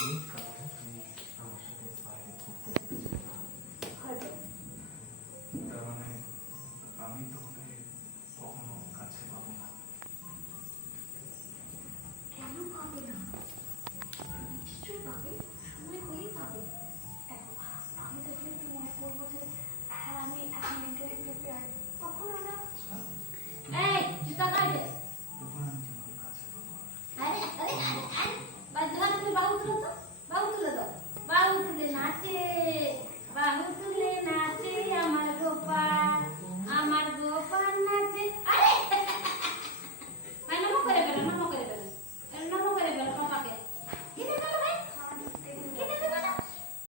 Mm-hmm.